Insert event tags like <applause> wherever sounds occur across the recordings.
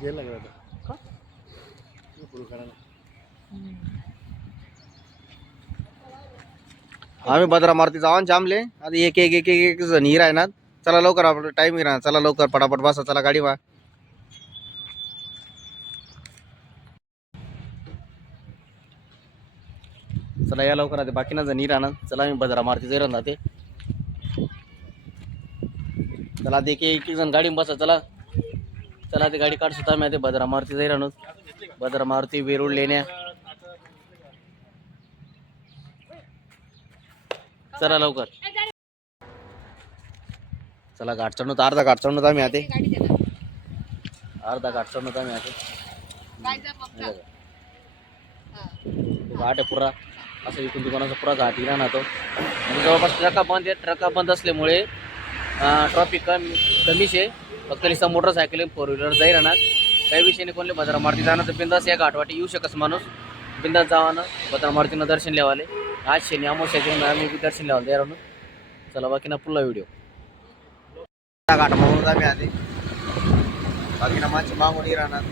घ्यायला लागला आता. पुढे काढायला आम्ही भद्रा मारुती जाऊन जामले. आता एक एक एक एक एक जण हिर आहे ना चला लवकर आपलं टाइम हिरा चला लवकर पटापट बसा. चला गाडी वा. चला या लवकर आता. बाकी ना जण हिरा ना चला आम्ही भद्रा मारुती जाईल ना ते चला एक एक जण गाडी बसा. चला. चला ते गाडी काढ सुद्धा मी आता भद्रा मारुती जाईल भद्रा मारुती वेरूळ लेण्या. चला लवकर. चला घाट चढणं अर्धा घाट चढणं आम्ही आते. अर्धा घाट चढणं आम्ही आते. घाट आहे पुरा. असं इकडून दुकानाचा पुरा घाट येणार ना तो. आणि जवळपास ट्रका बंद आहे ट्रका बंद असल्यामुळे ट्रॉफिक कमी कमीच आहे. फक्त नुसता मोटरसायकल फोर व्हीलर जाईल राहणार. काही विषय नाही कोणले भद्रा मारुती जाणं तर बिंदास या घाटवाटी येऊ शकस माणूस. बिंदास जावानं भद्रा मारुतीनं दर्शन लिवाले आज शनी अमावस्या आम्ही बी दर्शन लिहावं तयार राहून. चला बाकी ना पुन्हा व्हिडिओ घाट मागून आम्ही आधी बाकी ना माझी मागून राहणार.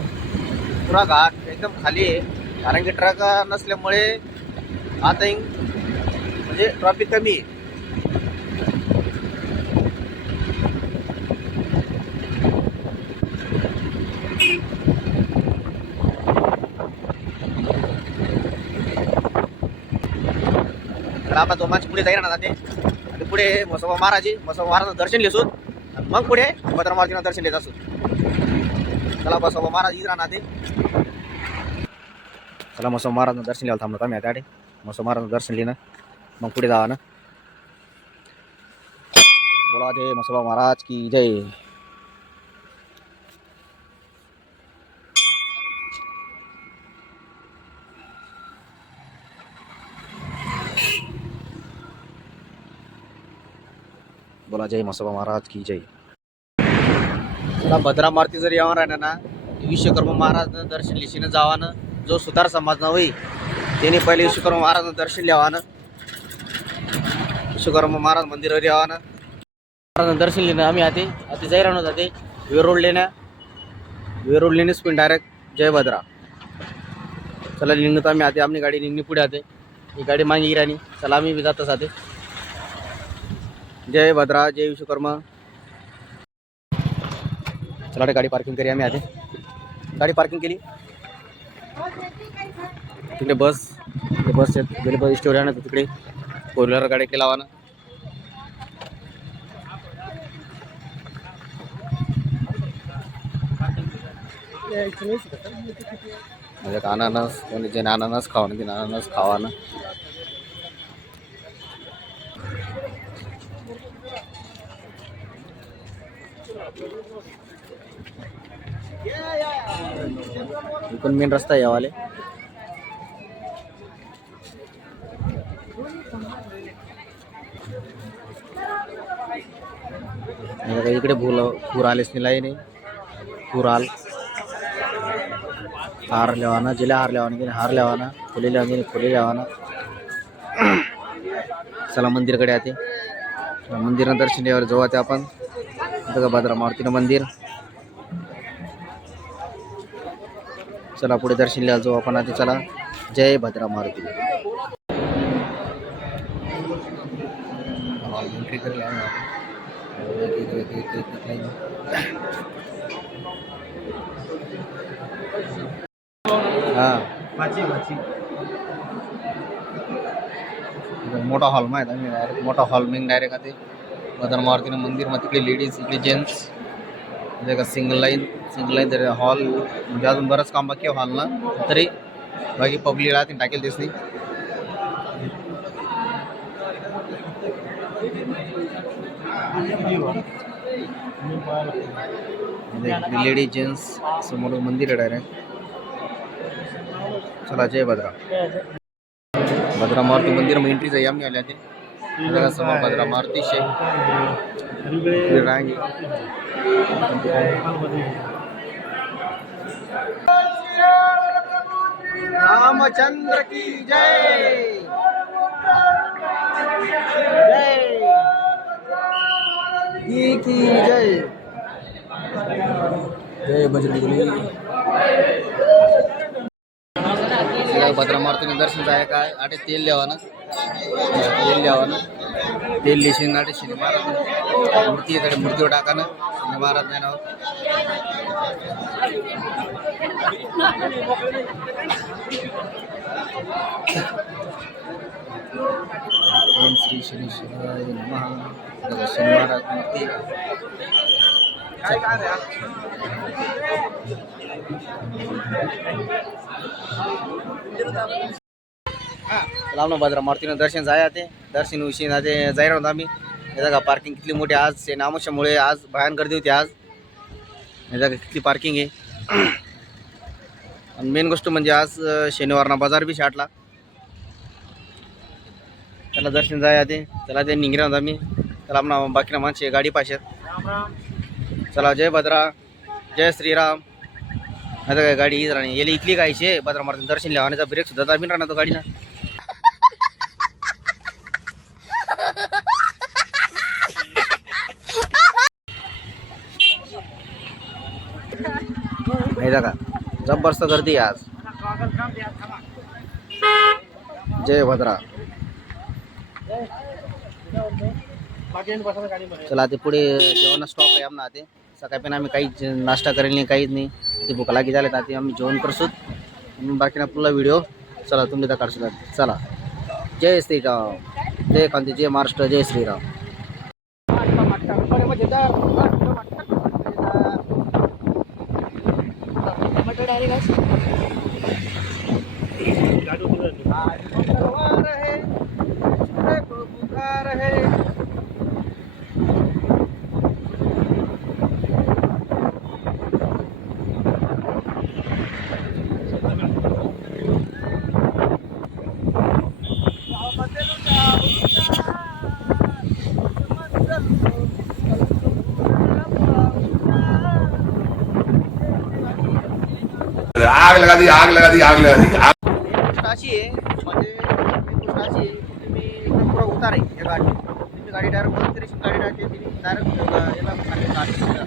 पुरा घाट एकदम खाली आहे. कारण की ट्रक नसल्यामुळे आता म्हणजे ट्रॉफिक कमी आहे. तर तो दोघांची पुढे जाईल ना ते. आणि पुढे मसोबा महाराजी मसोबा महाराज दर्शन घेसून मग पुढे भद्रा मारुतीनं दर्शन घेत असू. चला बसोबा महाराज इथं राहणार ते. चला मसोबा महाराज दर्शन घ्यायला थांबलो आम्ही आता मसोबा महाराज दर्शन लिहिणं मग पुढे जावा ना बोला जय मसोबा महाराज की जय. बोला जय मसोबा महाराज की जय. चला भद्रा मारती जर यावर राहिना ना विश्वकर्मा महाराज दर्शन लिशीनं जावानं जो सुतार समाज ना होई त्याने पहिले विश्वकर्मा महाराज दर्शन लिहावानं विश्वकर्मा महाराज मंदिरावर यावानं. महाराज दर्शन लिहिणं आम्ही आते आता जय राहणार जाते वेरोड लेण्या वेरोड लेणेच पण डायरेक्ट जय भद्रा. चला निघत आम्ही आते आमची गाडी निघणी पुढे आते ही गाडी मागे राणी चला आम्ही बी जातच आते जय भद्रा जय विश्वकर्मा। चला रे गाडी पार्किंग करी आम्ही आधी. गाडी पार्किंग केली. तिकडे बस तिकडे बस आहेत. बस स्टोरी आहे ना तिकडे. फोर व्हीलर गाडी केला ना म्हणजे अनानस कोणी जे अनानस खावा ना अनानस खावा ना इकडून मेन रस्ता आहे यावाले. इकडे भूल पूर आलेच नाही नाही पूर आल. हार लेवाना जिल्हा हार लेवाना गेले हार लेवाना फुले लेवाना गेले फुले लेवाना. चला मंदिरकडे आते. मंदिरनं दर्शन द्यावर जाऊ आता आपण. इथं भद्रा मारुतीनं मंदिर. चला पुढे दर्शन लिहा जाऊ आपण आधी. चला जय भद्रा मारुती. हा. मोठा हॉल माहीत डायरेक्ट मोठा हॉल मी डायरेक्ट आता मदन मारुतीनं मंदिर मग तिकडे लेडीज इकडे जेंट्स म्हणजे का सिंगल लाईन सिंगल लाईन तर हॉल म्हणजे अजून बरंच काम बाकी आहे हॉलला तरी बाकी पब्लिक राहते टाकेल तेच नाही लेडीज जेंट्स समोर मंदिर आहे डायरेक्ट चला जय भद्रा भद्रा मारुती मंदिर मग एंट्री जाई आम्ही आल्या ते समोर भद्रा मारुती शे इकडे रांगी. रामचंद्र की जय. जय. की जय. जय बजरंगबली श्री भद्रा मारुतीने दर्शन जाय काय आटे तेल लिहावानं तेल लिहावानं तेल लिशीन आटे शिने महाराज मूर्ती आहे मूर्तीवर टाकानं शिने महाराज नाही नाव ओम श्री शनी शिवाय नमः. शनि महाराज लावणं लाव ना मारुतीनं दर्शन जाया ते दर्शन उशी ना ते जाईल होतं आम्ही. हे का पार्किंग किती मोठी आज ते नामोशामुळे आज भयान गर्दी होती आज. हे का किती पार्किंग आहे. आणि मेन गोष्ट म्हणजे आज शनिवारना बाजार बी शाटला त्याला दर्शन जाया ते त्याला ते निघणार होतं आम्ही. त्याला आम्हाला बाकीना माणसे गाडी पाहिजेत. चला जय भद्रा. जय श्रीराम. आता काय गाडी हीच राहणे येली इथली गायची भद्रा मारुती दर्शन लिहा. आणि ब्रेक सुद्धा दाबीन राहणार तो गाडीला. हे का जबरदस्त गर्दी आज. जय भद्रा. चला ते पुढे जेवण स्टॉप आहे आमना ते सकाळी पण आम्ही काहीच नाश्ता करेल नाही काहीच नाही. ते भूक लागी झाले ना ते आम्ही जेवण करसूत बाकी ना पुढला व्हिडिओ चला तुम्ही तर काढशील. चला. जय श्रीराम. जय कांती जय महाराष्ट्र जय श्रीराम. પીવડાવેલા છે. आग लगा दी आग लगा दी आग लगा दी। आग गोष्ट अशी आहे? म्हणजे गोष्ट अशी आहे की तुम्ही एकदम पुरा उतार आहे या गाडी तुम्ही गाडी डायरेक्ट बंद तरी गाडी टाकते तिने डायरेक्ट याला खाली गाडी तुम्ही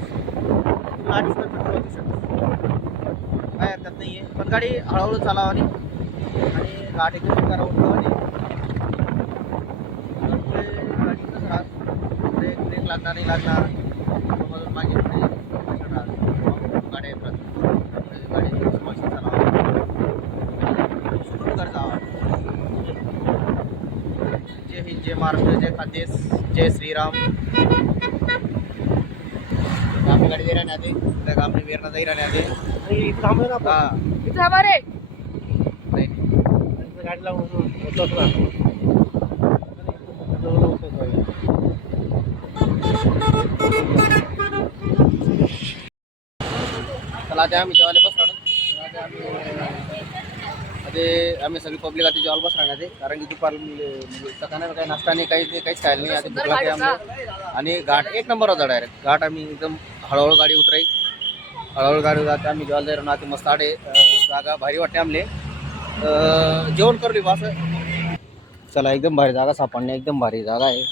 आठ सुद्धा पेट्रोल वाचू शकता. काय हरकत नाही आहे पण गाडी हळूहळू चालावानी आणि घाट एकदम करा उठवानी गाडी कसं राहत ब्रेक ब्रेक लागणार नाही लागणार समोरून मागे पुढे कसं राहत. गाड्या येतात गाडी समोरची चालावं सुरू कर जावा जय महाराष्ट्र जय खानदेश जय श्रीराम. आम्ही गाडी आधी. गामने वेरणा जाई राहणे आधी. हा. इथं हमारे नाही गाडी लावून होतोच ना चला आम्ही जेवायला आम्ही आता आम्ही सगळी पब्लिक आता जेवायला ना ते. कारण की दुपार सकाळी काही नाश्ता नाही नाही काहीच खायला नाही. आता भूक लागते आम्हाला आणि घाट एक नंबर होता डायरेक्ट घाट आम्ही एकदम हळूहळू गाडी उतराई. हळूहळू गाडी जाते आम्ही जेवायला जाईल ना ते मस्त आडे जागा भारी वाटते आमले जेवण करली बस चला एकदम भारी जागा सापडणे एकदम भारी जागा आहे.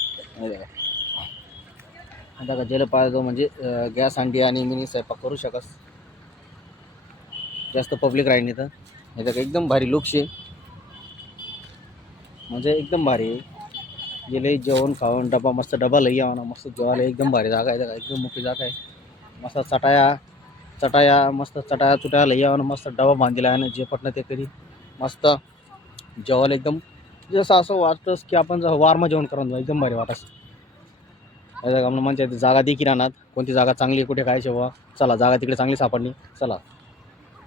आता का जेल पाहिजे म्हणजे गॅस अंडी आणि मिनी स्वयंपाक करू शकस. जास्त पब्लिक राहील इथं हे का एकदम भारी लुक शे म्हणजे एकदम भारी आहे. गेले जेवण खावण डबा मस्त डबा लई आव ना. मस्त जेवायला एकदम भारी जागा आहे. एकदम मोठी जागा आहे. मस्त चटाया चटाया मस्त चटाया चुटाया लई यावं ना. मस्त डबा बांधलेला आहे ना. जे पटणं ते कधी मस्त जेवायला एकदम. म्हणजे जसं असं वाटतंच की आपण जसं वारमा जेवण करून जाऊ. एकदम भारी वाटस या जागा म्हणजे जागा देखील राहणार. कोणती जागा चांगली आहे, कुठे काय शेवा चला जागा तिकडे चांगली सापडली. चला.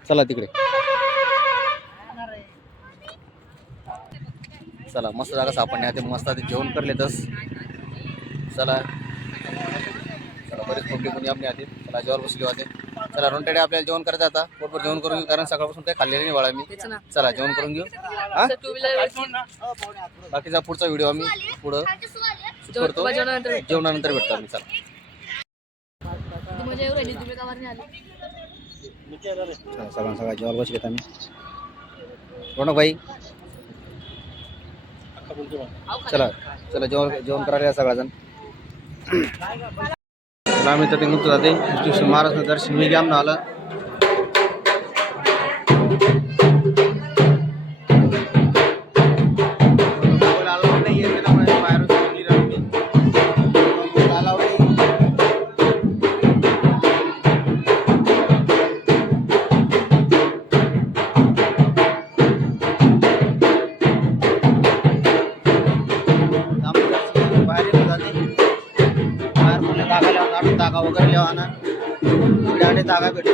चला तिकडे. चला मस्त जागा सापडणे आता मस्त आता जेवण करले तस चला. चला बरेच पब्लिक कोणी आपले आते चला जेवण बसले होते चला रोंटेडे आपल्याला जेवण करायचं आता. बरोबर जेवण करून घेऊ कारण सकाळपासून काही खाल्लेलं नाही बाळा मी. चला जेवण करून घेऊ. हा? बाकीचा पुढचा व्हिडिओ आम्ही पुढं करतो. जेवणानंतर भेटतो. आम्ही चला. सगळ्या सगळ्या जेवायला बसलेत आम्ही. रोनक भाई. चला चला जेवण जेवण करायला या सगळाजण आम्ही तर ते म्हणतो जाते. महाराष्ट्र दर्शन मी घ्या आलं. लिहावं जागा वगैरे लिहावा ना. इकडे आले जागा भेटू.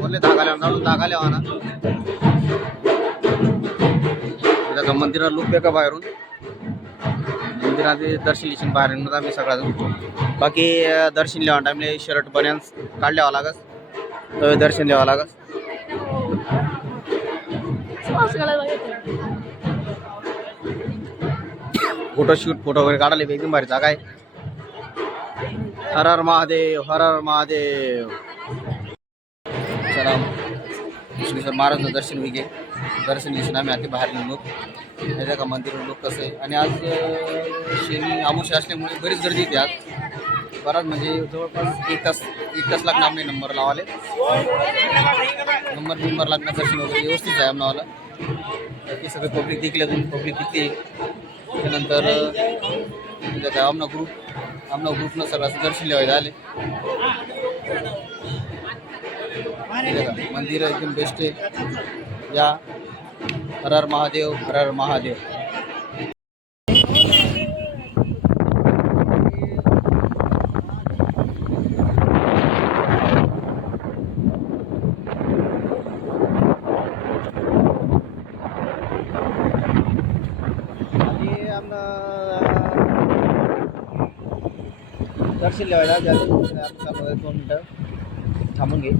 बोलले धागा लिहावं काढून जागा लिहावा ना. इथं का मंदिरात लुक का बाहेरून. मंदिरात दर्शन लिहिशन बाहेरून येऊन आम्ही सगळ्याजण. बाकी दर्शन लिहावा टाइमले शर्ट बन्यान्स काढल्यावा लागस तर दर्शन द्यावं लागस <coughs> फोटोशूट फोटो वगैरे काढायला एकदम भारी जागा आहे. हर हर महादेव हर हर महादेव चला विष्णूश्वर महाराजनं दर्शन विगे दर्शन घेऊन आम्ही आता बाहेर निघलो. त्याच्या का मंदिर लोक कसं आहे. आणि आज शनी आमुष असल्यामुळे बरीच गर्दी येते आज. बराच म्हणजे जवळपास एक तास एक तास लागणार आम्ही नंबर लावाले. नंबर नंबर लागणार दर्शन वगैरे व्यवस्थित आहे आम्हाला बाकी सगळे पब्लिक दिखले अजून पब्लिक किती त्यानंतर म्हणजे काय आमना ग्रुप आमना ग्रुपनं सगळं दर्शन लिहायला आले मंदिर एकदम बेस्ट आहे. या हर हर महादेव हर हर महादेव आणि आमनं दर्शन लिहायला दोन मिनटं थांबून घे.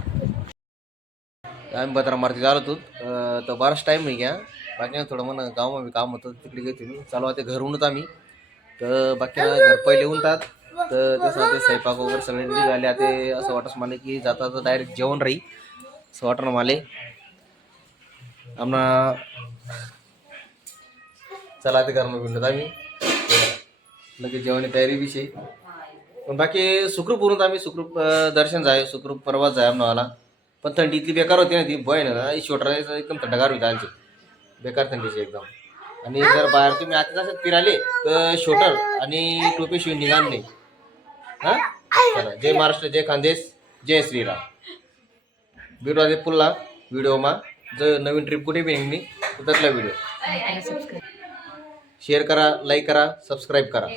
आम्ही बत्रा मारती झालो होतो. तर बराच टाईम नाही घ्या. बाकी थोडं म्हणा गावामध्ये काम होतं. तिकडे गेलो मी. चालू होते घरूनच आम्ही. तर बाकी घर पहिले येऊन तर तसं ते स्वयंपाक वगैरे सगळे रेडी झाले. ते असं वाटत मला की जाता तर डायरेक्ट जेवण राही असं वाटणं मला. आम्हाला चला ते घरनं भिंडत आम्ही. लगेच जेवणी तयारी विषयी पण बाकी सुखरूप बोलून आम्ही सुखरूप दर्शन जाय सुखरूप प्रवास जाय आम्हाला. पण थंडी इतली बेकार होती ना ती भय ना शोटर एकदम थंडगार होती आमची. बेकार थंडीची एकदम. आणि जर बाहेर तुम्ही आता जसं फिराले तर शोटर आणि टोपी शिवून निघाल नाही. हां? चला जय महाराष्ट्र जय खानदेश जय श्रीराम. आधी पुन्हा व्हिडिओमा. जर नवीन ट्रिप कुठे बी निघली तर त्यातला व्हिडिओ. शेअर करा लाईक करा सबस्क्राईब करा.